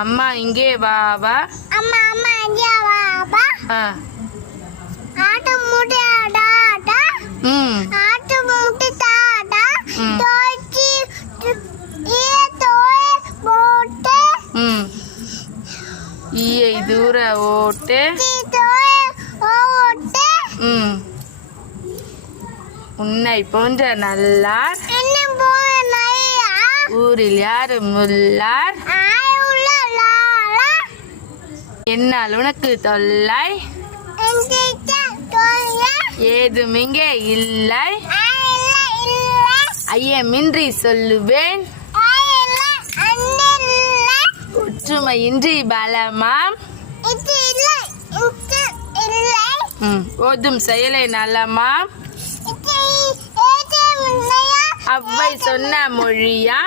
அம்மா இங்கே வா வா. அம்மா அம்மா இங்கே வா வா. ஆட்டு முட்டை ஆடா ஆடா. ஆட்டு முட்டை தாடா. தோச்சி ஏ தோய் போட்டு. ஈயை தூர ஓட்டு. தோய் ஓட்டு. உன்னை போன்ற நல்லார் ஊரில் யாரும் உள்ளார். என்னால் உனக்கு தொல்லை ஏதும் இங்கே இல்லை. ஐயமின்றி சொல்லுவேன் ஒற்றுமையின்றி பலமாம். ஓதும் செயலை நலமாம். அவ்வை சொன்ன மொழியா